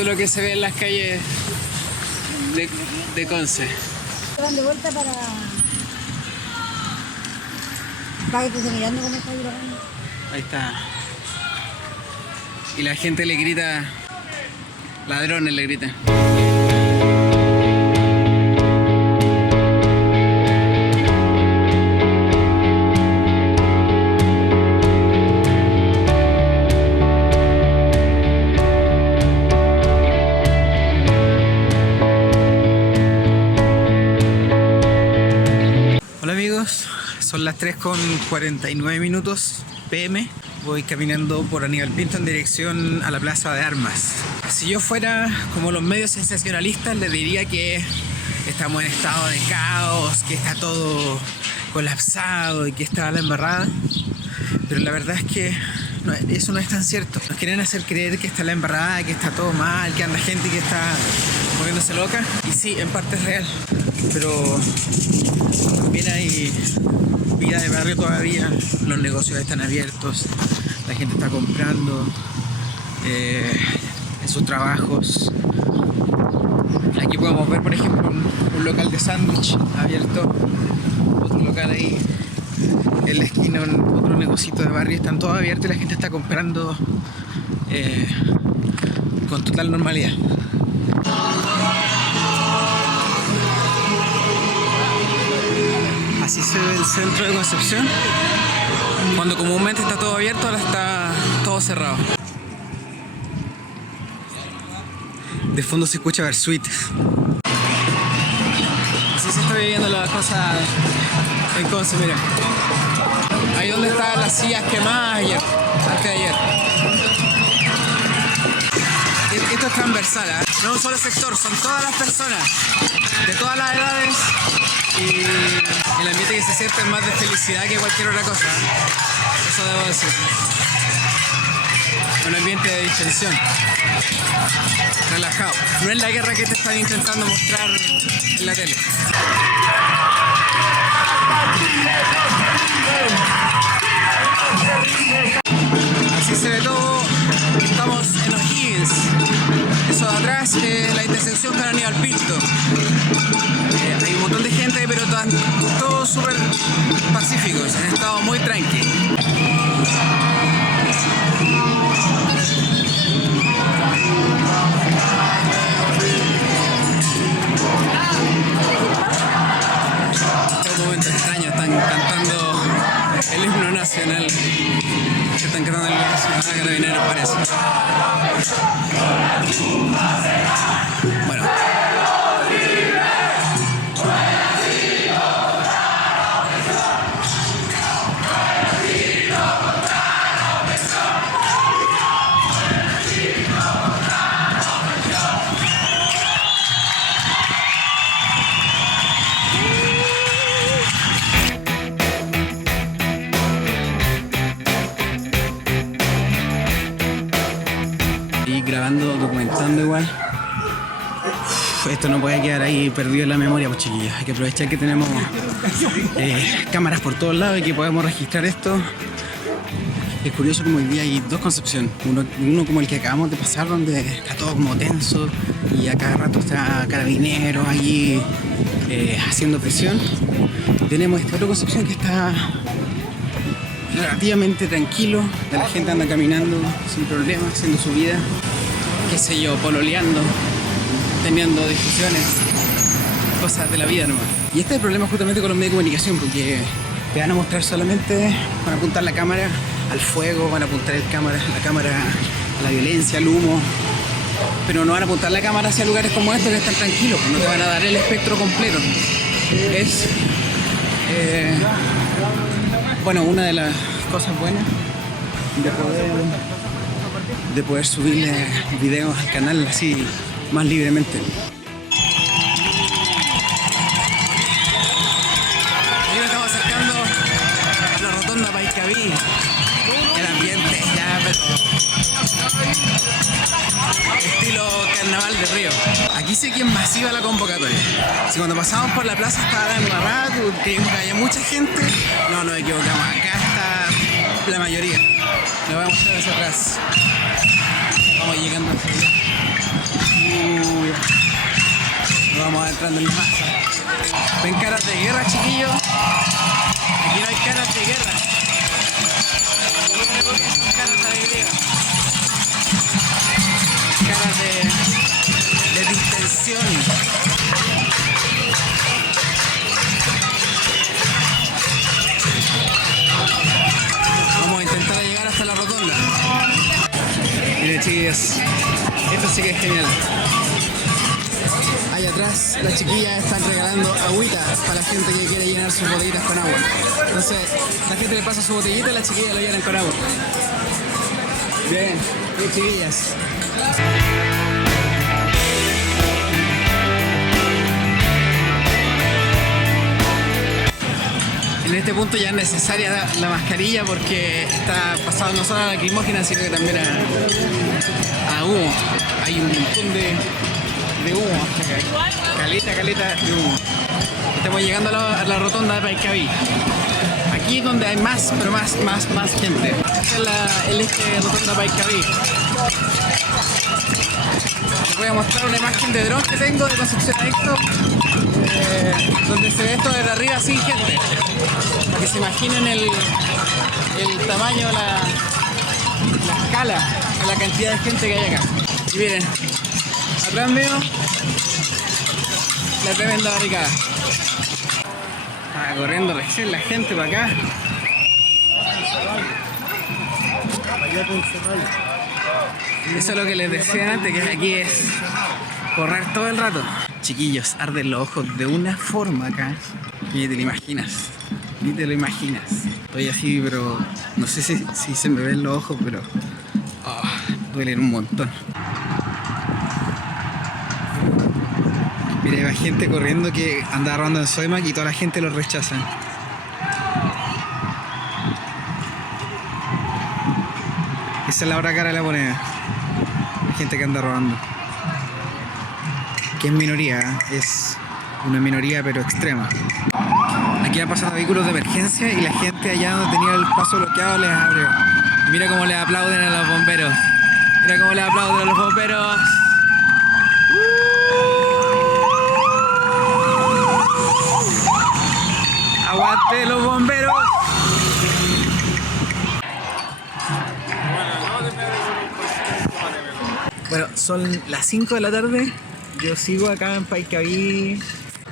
Esto es lo que se ve en las calles de Conce. Van de vuelta para que te esté mirando cómo está grabando. Ahí está. Y la gente le grita, ladrones le gritan. Hola amigos, son las 3:49 PM. Voy caminando por Aníbal Pinto en dirección a la Plaza de Armas. Si yo fuera como los medios sensacionalistas, les diría que estamos en estado de caos, que está todo colapsado y que está la embarrada. Pero la verdad es que eso no es tan cierto. Nos quieren hacer creer que está la embarrada, que está todo mal, que anda gente que está moviéndose loca. Y sí, en parte es real. Pero también hay vida de barrio todavía, los negocios están abiertos, la gente está comprando en sus trabajos. Aquí podemos ver, por ejemplo, un local de sándwich abierto, otro local ahí en la esquina, otro negocito de barrio, están todos abiertos y la gente está comprando con total normalidad. Así se ve el centro de Concepción, cuando comúnmente está todo abierto, ahora está todo cerrado. De fondo se escucha Versuit. Así se está viviendo las cosas en Conce, mira. Ahí donde estaban las sillas quemadas ayer, antes de ayer. Esto es transversal, ¿eh? No es un solo sector, son todas las personas, de todas las edades. Y el ambiente que se siente es más de felicidad que cualquier otra cosa, ¿eh? Eso debo decir. Un ambiente de distensión, relajado. No es la guerra que te están intentando mostrar en la tele. Así se ve todo. Estamos en O'Higgins. Eso de atrás es la intersección con Aníbal Pinto. Hay un montón de gente, pero todos súper pacíficos, han estado muy tranquilos. En un momento extraño, están cantando el himno nacional. Están cantando el himno nacional a Carabineros, parece. Bueno. Grabando, documentando igual. Esto no puede quedar ahí perdido en la memoria, pues chiquillos. Hay que aprovechar que tenemos cámaras por todos lados y que podemos registrar esto. Es curioso como hoy día hay dos Concepción. Uno como el que acabamos de pasar, donde está todo como tenso y a cada rato está Carabineros allí haciendo presión. Tenemos este otro Concepción que está relativamente tranquilo, la gente anda caminando sin problemas, haciendo su vida, qué sé yo, pololeando, teniendo discusiones, cosas de la vida nomás. Y este es el problema justamente con los medios de comunicación, porque te van a mostrar solamente, van a apuntar la cámara al fuego, van a apuntar la cámara a la violencia, al humo, pero no van a apuntar la cámara hacia lugares como estos que están tranquilos, no te van a dar el espectro completo. Es bueno, una de las cosas buenas de poder subirle videos al canal así más libremente. Aquí nos estamos acercando a la rotonda Paiscaví. El ambiente ya, pero estilo carnaval de Río. Aquí sí que es masiva la convocatoria. Si cuando pasamos por la plaza estaba embarrada, creímos que había mucha gente. No, nos equivocamos. Acá está la mayoría. Lo voy a mostrar hacia atrás. Vamos llegando hacia allá. entrando en la masa. ¿Ven caras de guerra, chiquillos? Aquí no hay caras de guerra. Son caras de alegría. Caras de distensión. Vamos a intentar llegar hasta la rotonda. Miren, chiquillos, esto sí que es genial. Ahí atrás las chiquillas están regalando agüita para la gente que quiere llenar sus botellitas con agua. Entonces la gente le pasa su botellita y las chiquillas lo llenan con agua. Bien, bien, chiquillas. En este punto ya es necesaria la mascarilla porque está pasando no solo a la lacrimógena, sino que también a humo. Hay un montón de humo hasta acá. Caleta de humo. Estamos llegando a la rotonda de Paiscaví. Aquí es donde hay más, pero más gente. Esta es el eje de rotonda Paiscaví. Les voy a mostrar una imagen de dron que tengo de Concepción Adicto, donde se ve esto desde arriba sin gente. Para que se imaginen el tamaño, la escala, la cantidad de gente que hay acá. Y miren, atrás mío, la tremenda barricada. Está corriendo recién la gente para acá. Eso es lo que les decía antes, que aquí es correr todo el rato. Chiquillos, arden los ojos de una forma acá. Ni te lo imaginas. Ni te lo imaginas. Estoy así, pero no sé si se me ven los ojos, pero duelen un montón. Mira, hay gente corriendo que anda robando en Sodimac y toda la gente lo rechaza. Esa es la otra cara de la moneda. La gente que anda robando. Que es minoría, es una minoría pero extrema. Aquí han pasado vehículos de emergencia y la gente allá donde tenía el paso bloqueado les abrió. Y mira cómo les aplauden a los bomberos. Mira cómo les aplauden a los bomberos. ¡Aguante los bomberos! Bueno, son las 5 de la tarde. Yo sigo acá en Paiscaví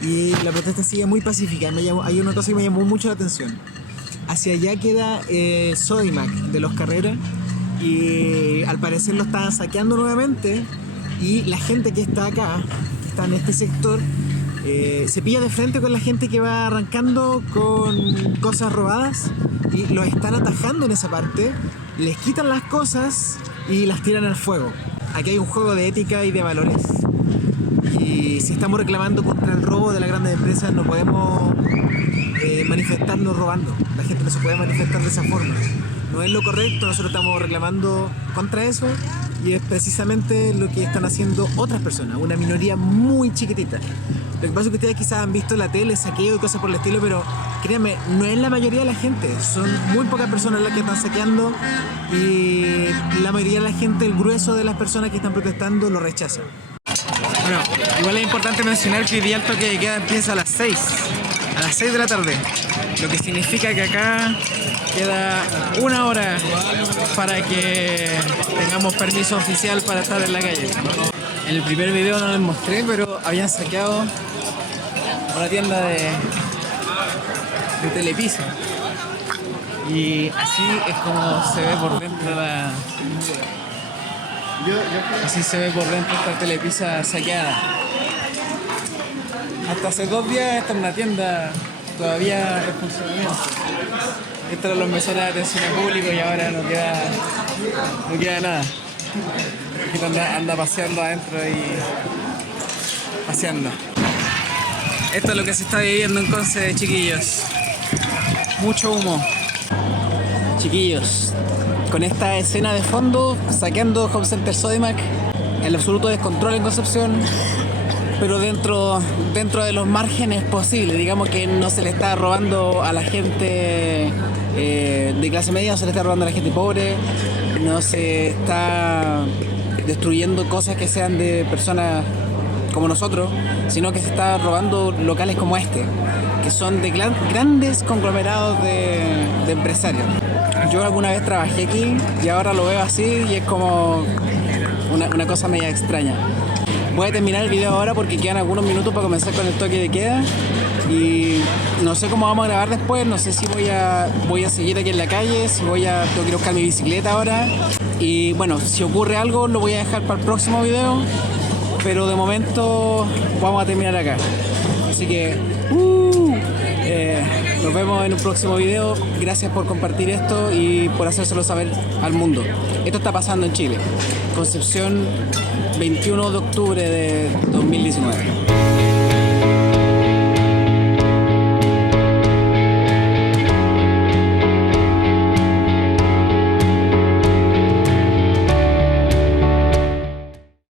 y la protesta sigue muy pacífica. Hay una cosa que me llamó mucho la atención. Hacia allá queda Sodimac de Los Carreras y al parecer lo estaban saqueando nuevamente y la gente que está acá, que está en este sector, se pilla de frente con la gente que va arrancando con cosas robadas y los están atajando en esa parte, les quitan las cosas y las tiran al fuego. Aquí hay un juego de ética y de valores. Y si estamos reclamando contra el robo de las grandes empresas, no podemos manifestarnos robando. La gente no se puede manifestar de esa forma. No es lo correcto, nosotros estamos reclamando contra eso y es precisamente lo que están haciendo otras personas, una minoría muy chiquitita. Lo que pasa es que ustedes quizás han visto en la tele saqueo y cosas por el estilo, pero créanme, no es la mayoría de la gente, son muy pocas personas las que están saqueando y la mayoría de la gente, el grueso de las personas que están protestando lo rechaza. Bueno, igual es importante mencionar que hoy día el toque de queda empieza a las 6 de la tarde, lo que significa que acá queda una hora para que tengamos permiso oficial para estar en la calle. En el primer video no les mostré, pero habían saqueado una tienda de Telepizza. Y así es como se ve por dentro así se ve por dentro esta Telepizza saqueada. Hasta hace 2 días esta es una tienda todavía en funcionamiento. Estos eran los mesones de atención al público y ahora no queda nada. Aquí anda paseando adentro y paseando. Esto es lo que se está viviendo en Conce, chiquillos. Mucho humo. Chiquillos, con esta escena de fondo, saqueando Home Center Sodimac, el absoluto descontrol en Concepción, pero dentro de los márgenes posibles. Digamos que no se le está robando a la gente de clase media, no se le está robando a la gente pobre, no se está destruyendo cosas que sean de personas como nosotros, sino que se está robando locales como este, que son de grandes conglomerados de empresarios. Yo alguna vez trabajé aquí y ahora lo veo así y es como una cosa media extraña. Voy a terminar el video ahora porque quedan algunos minutos para comenzar con el toque de queda y no sé cómo vamos a grabar después, no sé si voy a seguir aquí en la calle, si tengo que ir a buscar mi bicicleta ahora y bueno, si ocurre algo lo voy a dejar para el próximo video, pero de momento vamos a terminar acá. Así que nos vemos en un próximo video. Gracias por compartir esto y por hacérselo saber al mundo. Esto está pasando en Chile. Concepción, 21 de octubre de 2019.